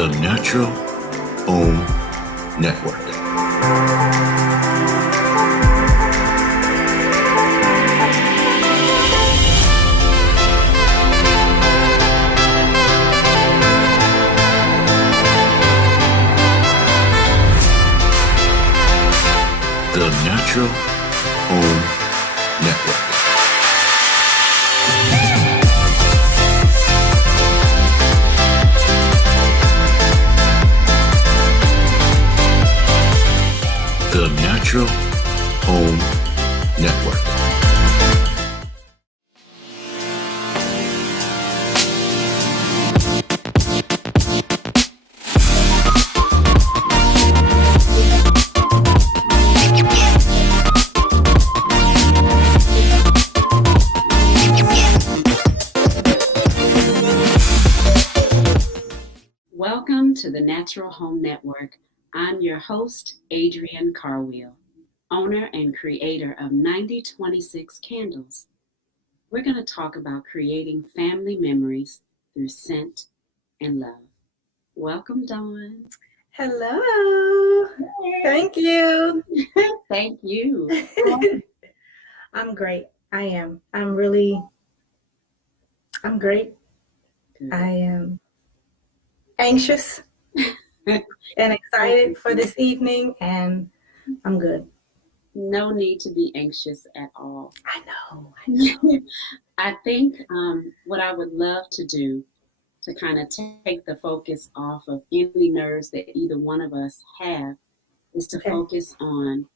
The Natural Home Network. The Natural Home Network. The Natural Home Network. Welcome to the Natural Home Network. I'm your host, Adrienne Carwheel, owner and creator of 9026 Candles. We're going to talk about creating family memories through scent and love. Welcome, Dawn. Hello. Thank you. Thank you. I'm great. I am. I'm great. Good. I am anxious and excited for this evening, and I'm good. No need to be anxious at all. I know. I think what I would love to do to kind of take the focus off of any nerves that either one of us have is to focus on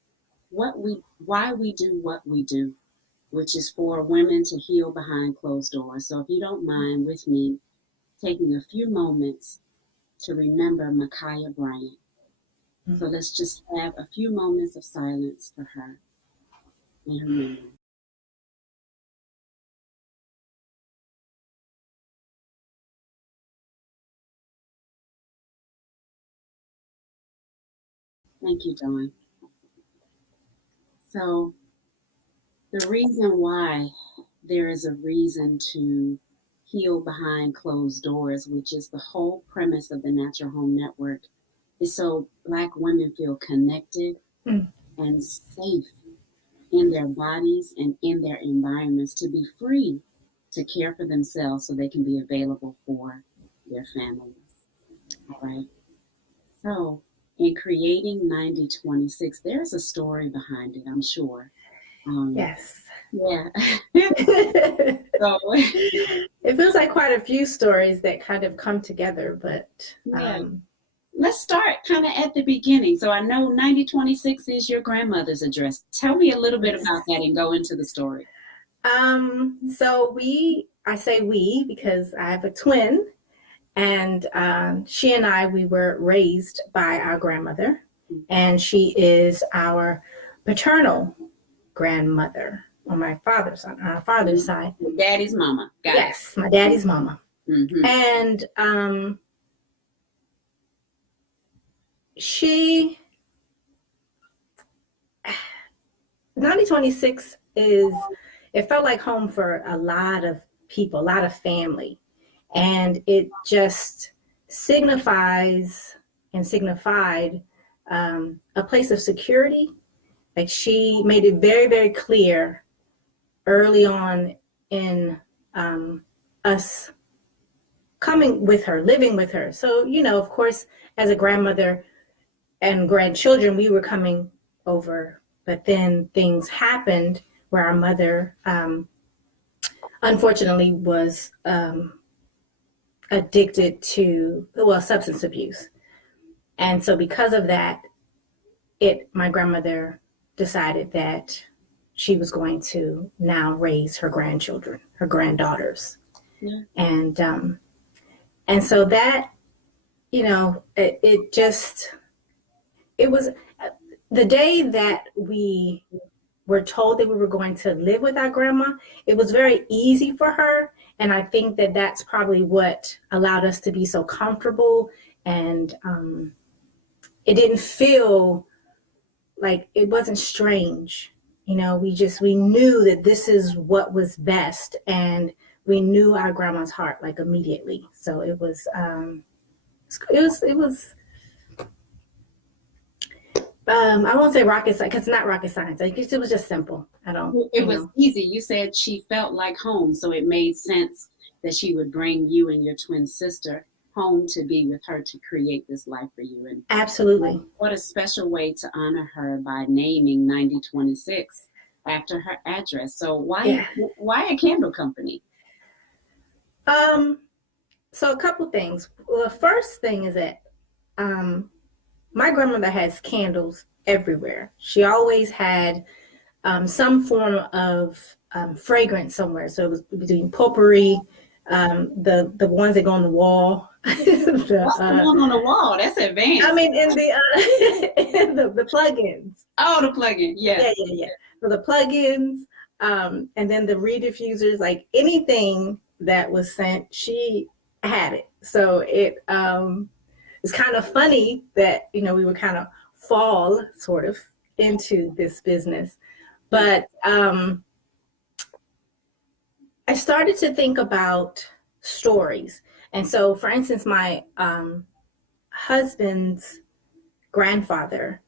why we do what we do, which is for women to heal behind closed doors. So if you don't mind with me taking a few moments to remember Micaiah Bryant. Mm-hmm. So let's just have a few moments of silence for her and her memory. Thank you, Dawn. So the reason why there is a reason to heal behind closed doors, which is the whole premise of the Natural Home Network, is so Black women feel connected and safe in their bodies and in their environments to be free to care for themselves so they can be available for their families. All right. So in creating 9026, there's a story behind it, I'm sure. Yes. Yeah. So it feels like quite a few stories that kind of come together, but let's start kind of at the beginning. So I know 9026 is your grandmother's address. Tell me a little bit about that and go into the story. So I say we because I have a twin, and she and I, we were raised by our grandmother, and she is our paternal grandmother on our father's side. Daddy's mama. Yes, my daddy's mama. Mm-hmm. And she 9026 it felt like home for a lot of people, a lot of family, and it just signified a place of security. Like, she made it very, very clear early on in us coming with her, living with her. So, of course, as a grandmother and grandchildren, we were coming over, but then things happened where our mother, unfortunately, was addicted to, substance abuse. And so because of that, my grandmother decided that she was going to now raise her grandchildren, her granddaughters. Yeah. And so that, it was the day that we were told that we were going to live with our grandma. It was very easy for her. And I think that that's probably what allowed us to be so comfortable. And it didn't feel like, it wasn't strange. We knew that this is what was best. And we knew our grandma's heart, like, immediately. So it was It was I won't say rocket science, because it's not rocket science. I guess it was just simple. I don't, It was easy. You said she felt like home, so it made sense that she would bring you and your twin sister home to be with her to create this life for you. And Absolutely. what a special way to honor her by naming 9026 after her address. So Yeah. why a candle company? Um, so a couple things. Well, the first thing is that um, my grandmother has candles everywhere. She always had some form of fragrance somewhere. So it was between potpourri, the ones that go on the wall. What's the one on the wall? That's I advanced. mean, in the in the plugins. Oh, the plug-in. Yes. Yeah. So the plugins, and then the rediffusers, like anything that was sent, she had it. So it's kind of funny that we would kind of fall sort of into this business, but I started to think about stories. And so, for instance, my husband's grandfather,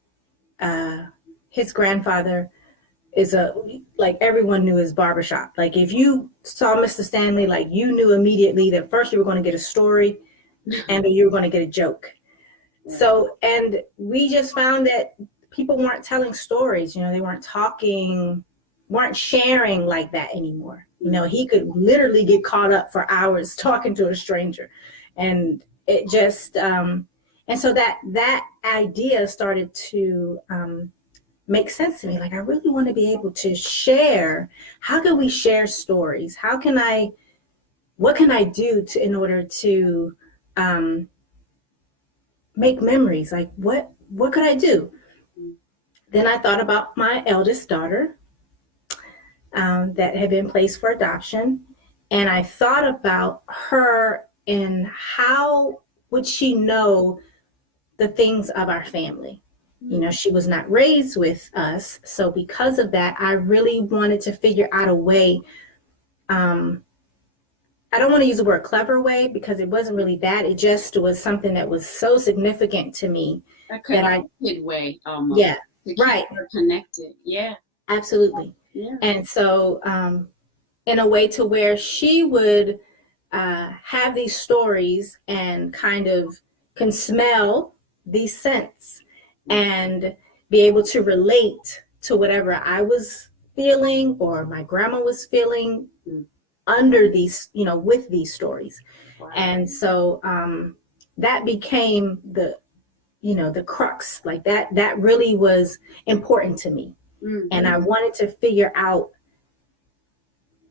uh, his grandfather is like everyone knew his barbershop. Like if you saw Mr. Stanley, like you knew immediately that first you were going to get a story and you were going to get a joke. So, and we just found that people weren't telling stories, they weren't talking, weren't sharing like that anymore. He could literally get caught up for hours talking to a stranger. And it just, and so that idea started to make sense to me. Like, I really want to be able to share. How can we share stories? What can I do in order to, make memories? Like what could I do? Then I thought about my eldest daughter, that had been placed for adoption, and I thought about her and how would she know the things of our family. She was not raised with us, so because of that, I really wanted to figure out a way. I don't want to use the word clever way, because it wasn't really that. It just was something that was so significant to me A that I, connected way almost. yeah, To keep right, her connected. Yeah. absolutely. Yeah. And so, in a way to where she would have these stories and kind of can smell these scents and be able to relate to whatever I was feeling or my grandma was feeling under these, with these stories. Wow. And so that became the crux, like that really was important to me. Mm-hmm. And I wanted to figure out,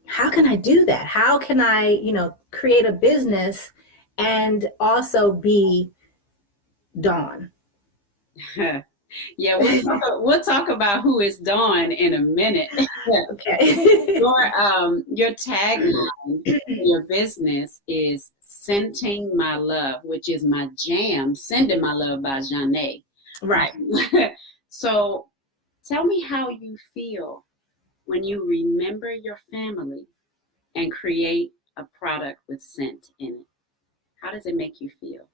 how can I do that? How can I, create a business and also be Dawn? Yeah, we'll talk about who is Dawn in a minute. Okay. Your tagline for your business is "Scenting My Love," which is my jam, "Sending My Love" by Janae. Right. So tell me how you feel when you remember your family and create a product with scent in it. How does it make you feel?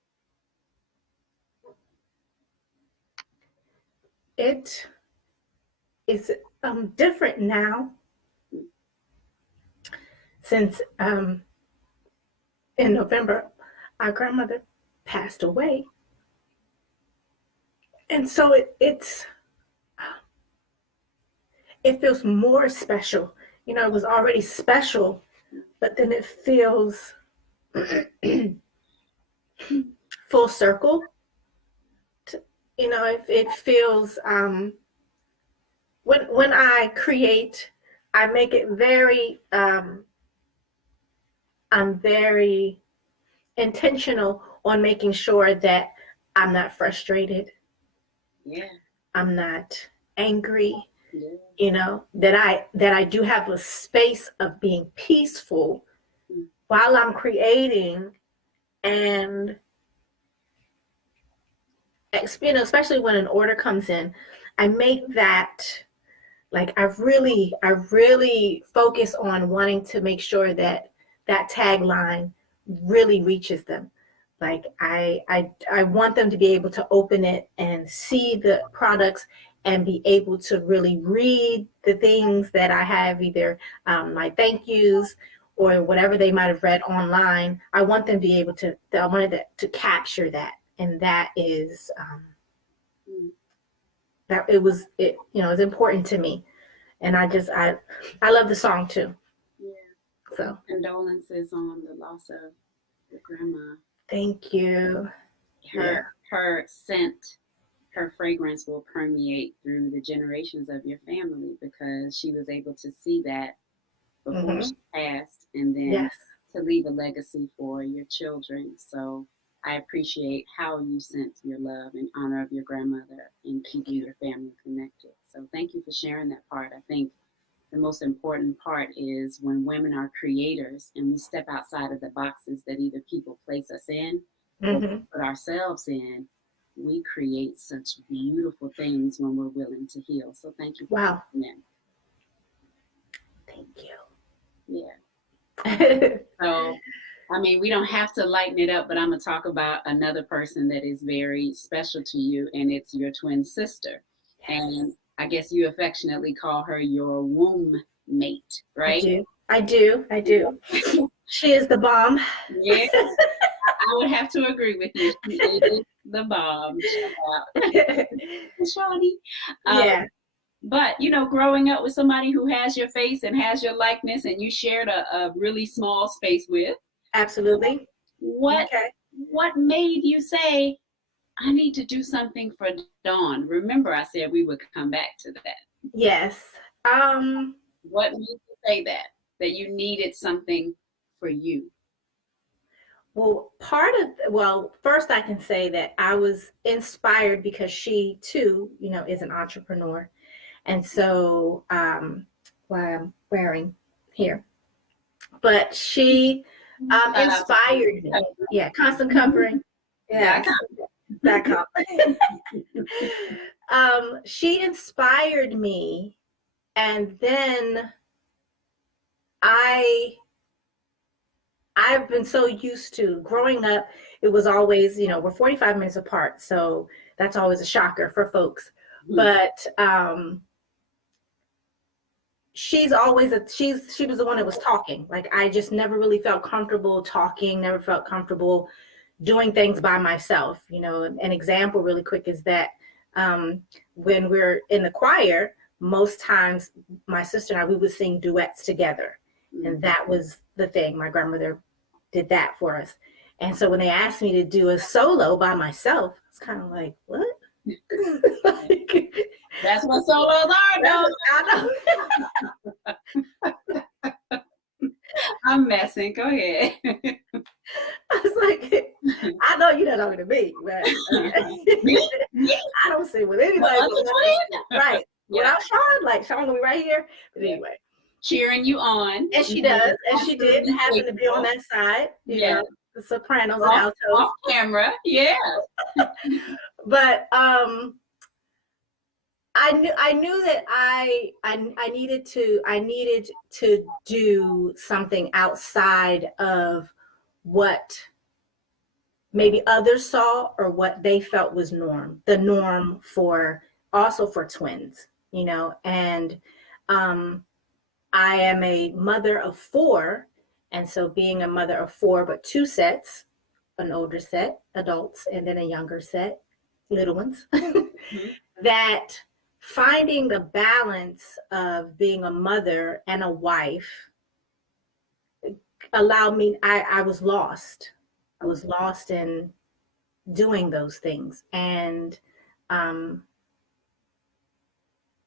It is different now, since in November our grandmother passed away, and so it feels more special. It was already special, but then it feels full circle. It feels, when I create, I make it very, I'm very intentional on making sure that I'm not frustrated. Yeah. I'm not angry. Yeah. That I do have a space of being peaceful while I'm creating, and especially when an order comes in, I make that, like, I really focus on wanting to make sure that tagline really reaches them. Like I want them to be able to open it and see the products and be able to really read the things that I have, either my thank yous or whatever they might have read online. I want them to be able to, I wanted to capture that. And that is, that it, you know, it's important to me. And I love the song too. Yeah. So Condolences on the loss of your grandma. thank you. Her scent, her fragrance will permeate through the generations of your family, because she was able to see that before she passed, and then Yes. to leave a legacy for your children. So I appreciate how you sent your love in honor of your grandmother and keeping your family connected. So thank you for sharing that part. I think the most important part is when women are creators and we step outside of the boxes that either people place us in or we put ourselves in, we create such beautiful things when we're willing to heal. So thank you for Wow. sharing that. Thank you. Yeah. So, I mean, we don't have to lighten it up, but I'm going to talk about another person that is very special to you, and it's your twin sister. Yes. And I guess you affectionately call her your womb mate, right? I do. She is the bomb. Yeah, I would have to agree with you. She is the bomb. Shawnee. Yeah. But, you know, growing up with somebody who has your face and has your likeness and you shared a really small space with. Absolutely. What made you say, I need to do something for Dawn? Remember, I said we would come back to that. Yes. What made you say that you needed something for you? Well, first I can say that I was inspired because she too, you know, is an entrepreneur. And so, why I'm wearing here, but she inspired me. Yeah, constant covering. Yes, that she inspired me, and then I I've been so used to growing up. It was always, you know, we're 45 minutes apart, so that's always a shocker for folks. But she's always she was the one that was talking. Like I just never really felt comfortable talking, never felt comfortable doing things by myself. You know, an example really quick is that when we're in the choir, most times my sister and I, we would sing duets together. And that was the thing. My grandmother did that for us. And so when they asked me to do a solo by myself, it's kind of like, what? Like, that's what solos are, though. I know. I'm messing. Go ahead. I was like, I know you're not talking to me, but I don't see with anybody. Right. Without Sean, like Sean will be right here. But anyway. Cheering you on. And she does. And she did happen to be on that side. You know, the sopranos and altos. Off camera. Yeah. But I knew that I needed to do something outside of what maybe others saw or what they felt was the norm for also for twins, you know. And I am a mother of 4, and so being a mother of 4 but 2 sets, an older set, adults, and then a younger set, little ones, that finding the balance of being a mother and a wife allowed me, I was lost. I was lost in doing those things. And I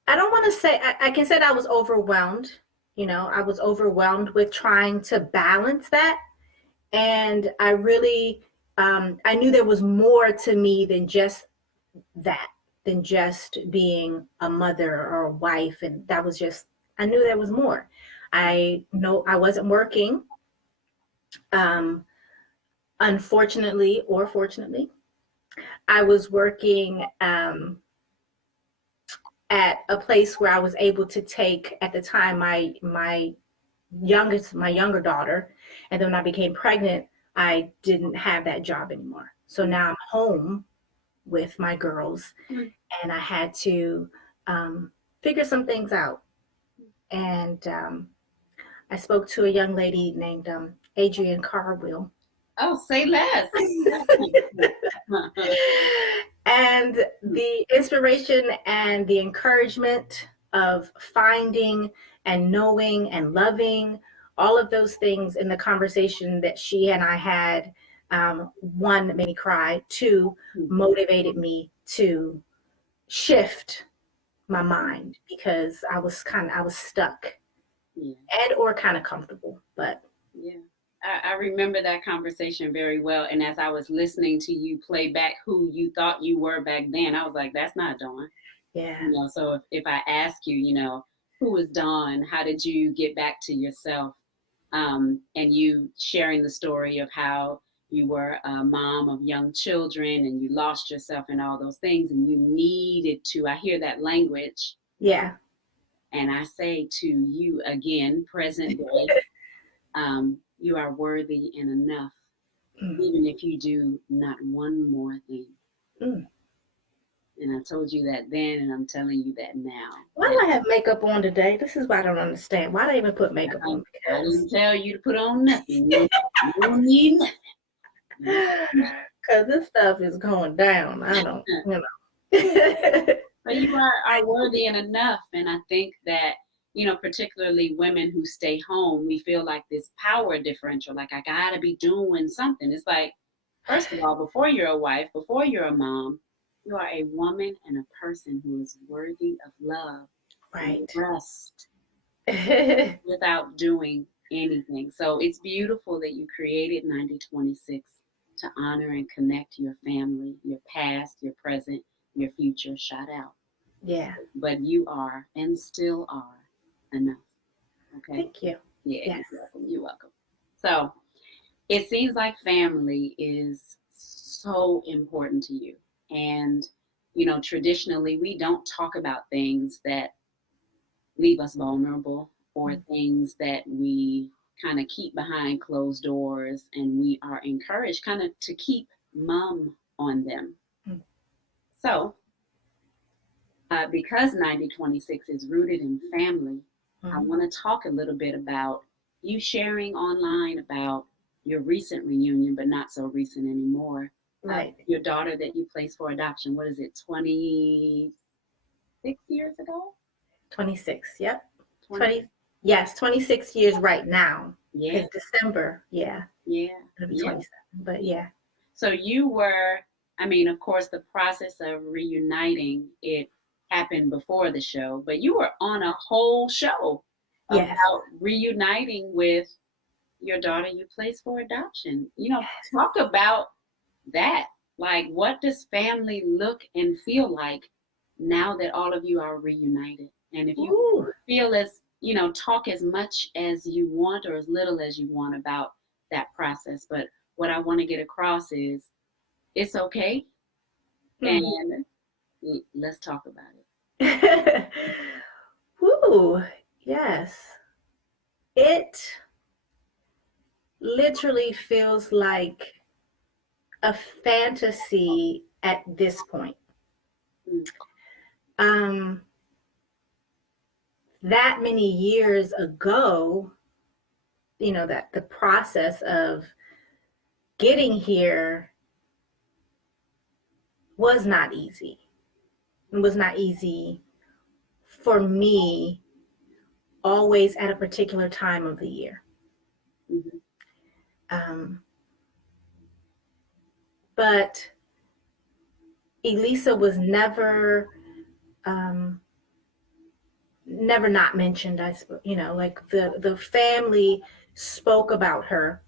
don't want to say, I can say that I was overwhelmed. You know, I was overwhelmed with trying to balance that. And I really, I knew there was more to me than just that, than just being a mother or a wife. And that was just, I knew there was more. I know I wasn't working. Unfortunately or fortunately, I was working at a place where I was able to take, at the time, my younger daughter, and then when I became pregnant, I didn't have that job anymore. So now I'm home with my girls, and I had to figure some things out. And I spoke to a young lady named Adrienne Carwill. Oh, say less. And the inspiration and the encouragement of finding and knowing and loving, all of those things in the conversation that she and I had, one, made me cry, two, motivated me to shift my mind, because I was stuck, Yeah. and or kind of comfortable. But Yeah. I remember that conversation very well. And as I was listening to you play back who you thought you were back then, I was like, that's not Dawn. yeah, So if I ask you, who was Dawn? How did you get back to yourself? And you sharing the story of how you were a mom of young children and you lost yourself and all those things, and you needed to, I hear that language. yeah, And I say to you again, present day, you are worthy and enough, even if you do not one more thing. Mm. And I told you that then, and I'm telling you that now. Why do I have makeup on today? This is why I don't understand. Why do I even put makeup on? I didn't tell you to put on nothing. You don't need nothing. Because this stuff is going down. I don't. But you are worthy and enough. And I think that, particularly women who stay home, we feel like this power differential, like I gotta be doing something. It's like, first of all, before you're a wife, before you're a mom, you are a woman and a person who is worthy of love, Right. and rest without doing anything. So it's beautiful that you created 9026 to honor and connect your family, your past, your present, your future. Shout out. Yeah. But you are and still are enough. Okay. Thank you. Yeah, Yes. you're welcome. You're welcome. So it seems like family is so important to you. And, traditionally, we don't talk about things that leave us vulnerable or things that we kind of keep behind closed doors. And we are encouraged kind of to keep mum on them. So, because 9026 is rooted in family, I want to talk a little bit about you sharing online about your recent reunion, but not so recent anymore. Right. Your daughter that you placed for adoption, what is it, 26 years ago? 26, yep. 20, yes, 26 years right now. Yeah. It's December, yeah. Yeah. It'll be 27, but yeah. So you were, of course, the process of reuniting, it happened before the show, but you were on a whole show about reuniting with your daughter you placed for adoption. Talk about that. Like, what does family look and feel like now that all of you are reunited? And if you feel as, talk as much as you want or as little as you want about that process. But what I want to get across is it's okay. And let's talk about it. Woo, yes. It literally feels like a fantasy at this point. That many years ago, that the process of getting here was not easy. It was not easy for me, always at a particular time of the year. But Elisa was never not mentioned. Like the family spoke about her.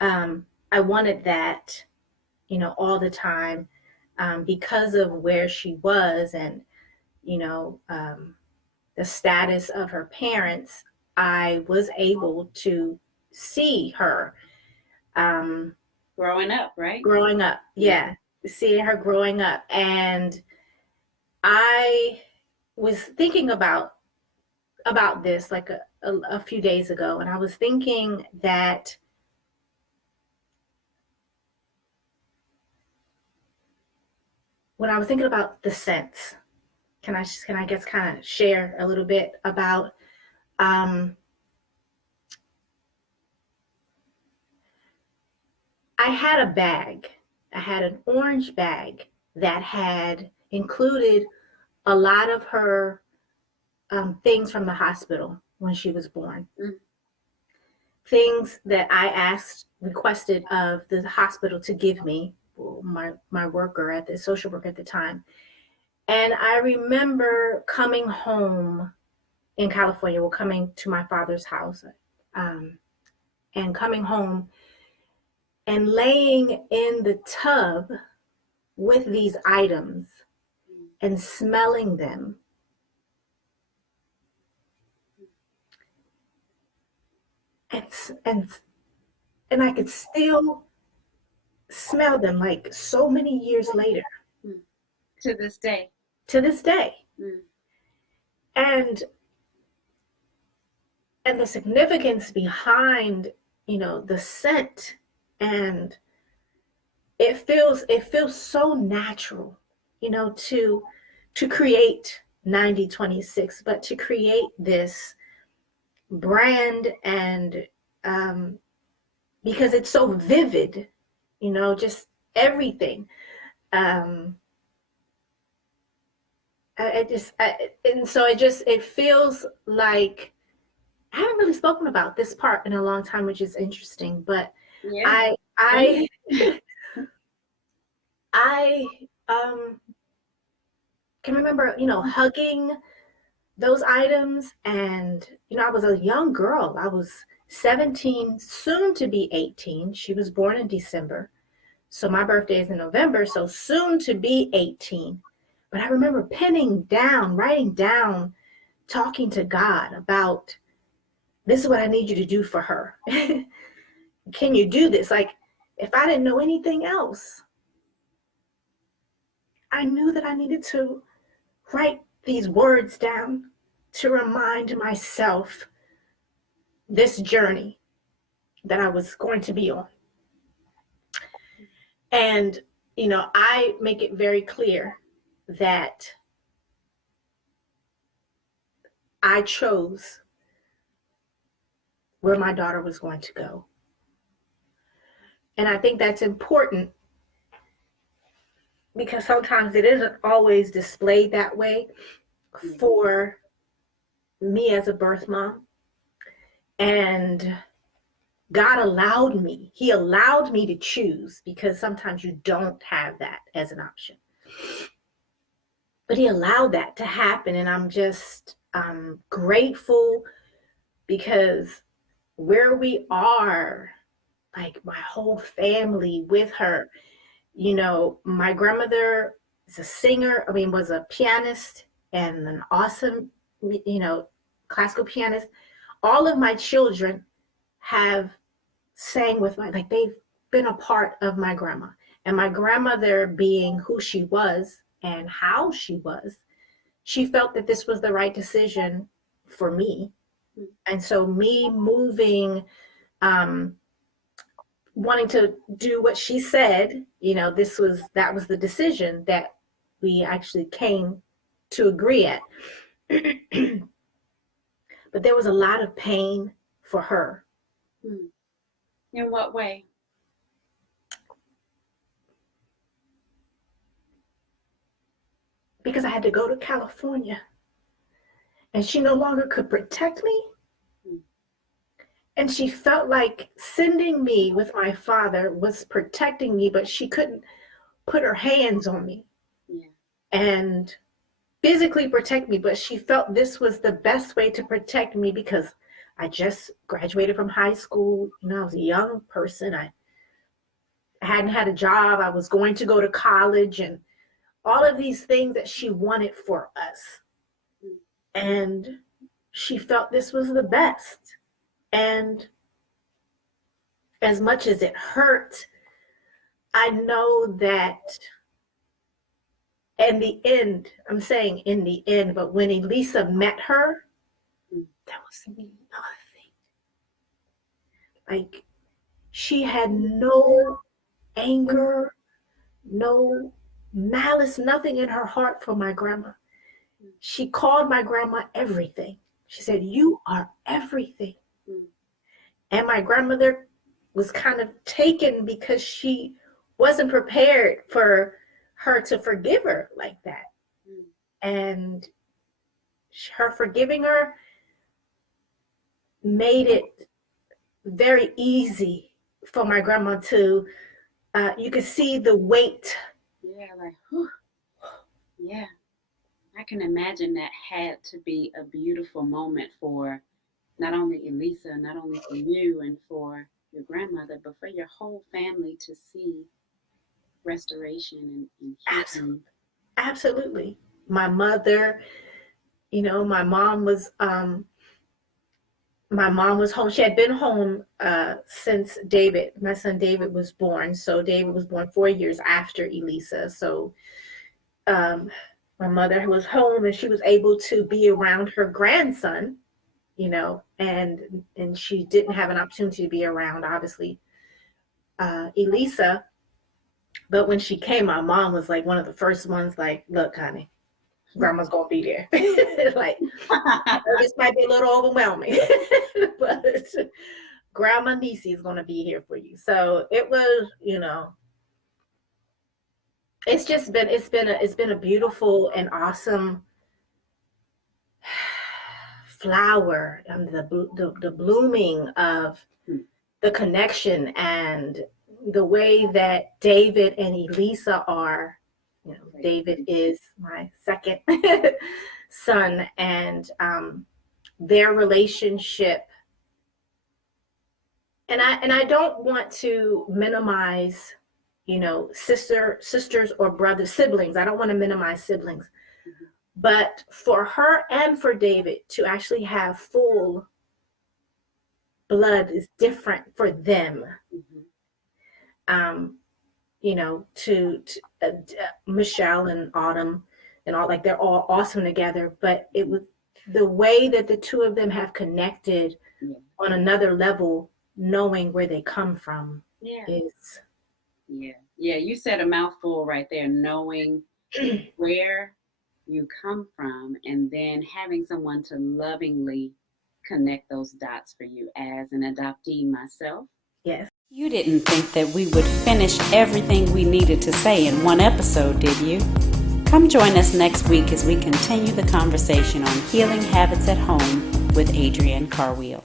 I wanted that, all the time, because of where she was and, the status of her parents. I was able to see her growing up, right? Growing up, yeah. Seeing her growing up. And I was thinking about this like a few days ago, and I was thinking that when I was thinking about the scents, can I guess kind of share a little bit about um, I had a bag. I had an orange bag that had included a lot of her things from the hospital when she was born. Mm. Things that I requested of the hospital to give me, my worker at the social work at the time. And I remember coming home in California, well, coming to my father's house, um, and coming home and laying in the tub with these items and smelling them. And, and, and I could still smell them like so many years later. Mm. To this day. To this day. Mm. And and the significance behind, the scent, and it feels so natural, to create 9026, but to create this brand, and because it's so vivid, just everything. um and so it feels like I haven't really spoken about this part in a long time, which is interesting. But Yeah. I I can remember, hugging those items, and I was a young girl. I was 17, soon to be 18. She was born in December, so my birthday is in November, so soon to be 18. But I remember writing down, talking to God about, this is what I need you to do for her. Can you do this? Like, if I didn't know anything else, I knew that I needed to write these words down to remind myself this journey that I was going to be on. And, I make it very clear that I chose where my daughter was going to go. And I think that's important because sometimes it isn't always displayed that way for me as a birth mom. And God He allowed me to choose, because sometimes you don't have that as an option. But He allowed that to happen. And I'm just grateful, because where we are, like my whole family with her, my grandmother is a singer, was a pianist and an awesome, classical pianist. All of my children have sang with like they've been a part of my grandma. And my grandmother, being who she was and how she was, she felt that this was the right decision for me. And so me moving, wanting to do what she said, that was the decision that we actually came to agree at. But there was a lot of pain for her. In what way? Because I had to go to California and she no longer could protect me. And she felt like sending me with my father was protecting me, but she couldn't put her hands on me and physically protect me. But she felt this was the best way to protect me, because I just graduated from high school. I was a young person. I hadn't had a job. I was going to go to college, and all of these things that she wanted for us. And she felt this was the best. And as much as it hurt, I know that in the end, I'm saying in the end, but when Elisa met her, that was nothing. Like, she had no anger, no malice, nothing in her heart for my grandma. She called my grandma everything. She said, "You are everything." And my grandmother was kind of taken because she wasn't prepared for her to forgive her like that. And her forgiving her made it very easy for my grandma to, you could see the weight. Yeah, like, whew. Yeah. I can imagine that had to be a beautiful moment for not only Elisa, not only for you and for your grandmother, but for your whole family to see restoration and healing. Absolutely. My mother, my mom was home. She had been home since my son David was born. So David was born 4 years after Elisa. So my mother was home and she was able to be around her grandson, and she didn't have an opportunity to be around, obviously, Elisa. But when she came, my mom was like one of the first ones, like, "Look, honey, grandma's gonna be there." Like, this might be a little overwhelming, but Grandma Nisi is gonna be here for you. So it was, it's been a beautiful and awesome flower, and the blooming of the connection, and the way that David and Elisa are. David is my second son, and their relationship. And I don't want to minimize, sisters or brothers, siblings. I don't want to minimize siblings. But for her and for David to actually have full blood is different for them. To Michelle and Autumn and all, like, they're all awesome together. But it was the way that the two of them have connected on another level, knowing where they come from. Is you said a mouthful right there, knowing where you come from, and then having someone to lovingly connect those dots for you. As an adoptee myself, yes. You didn't think that we would finish everything we needed to say in one episode, did you? Come join us next week as we continue the conversation on healing habits at home with Adrienne Carwheel.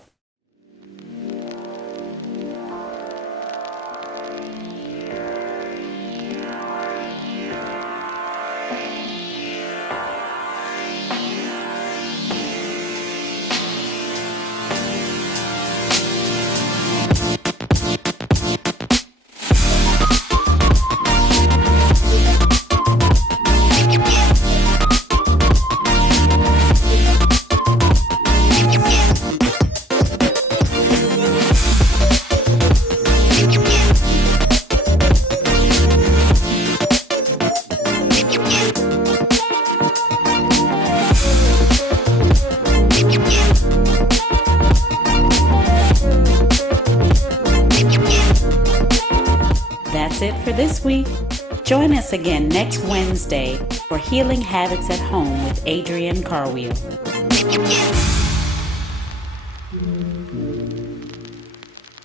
That's it for this week. Join us again next Wednesday for Healing Habits at Home with Adrienne Carwheel.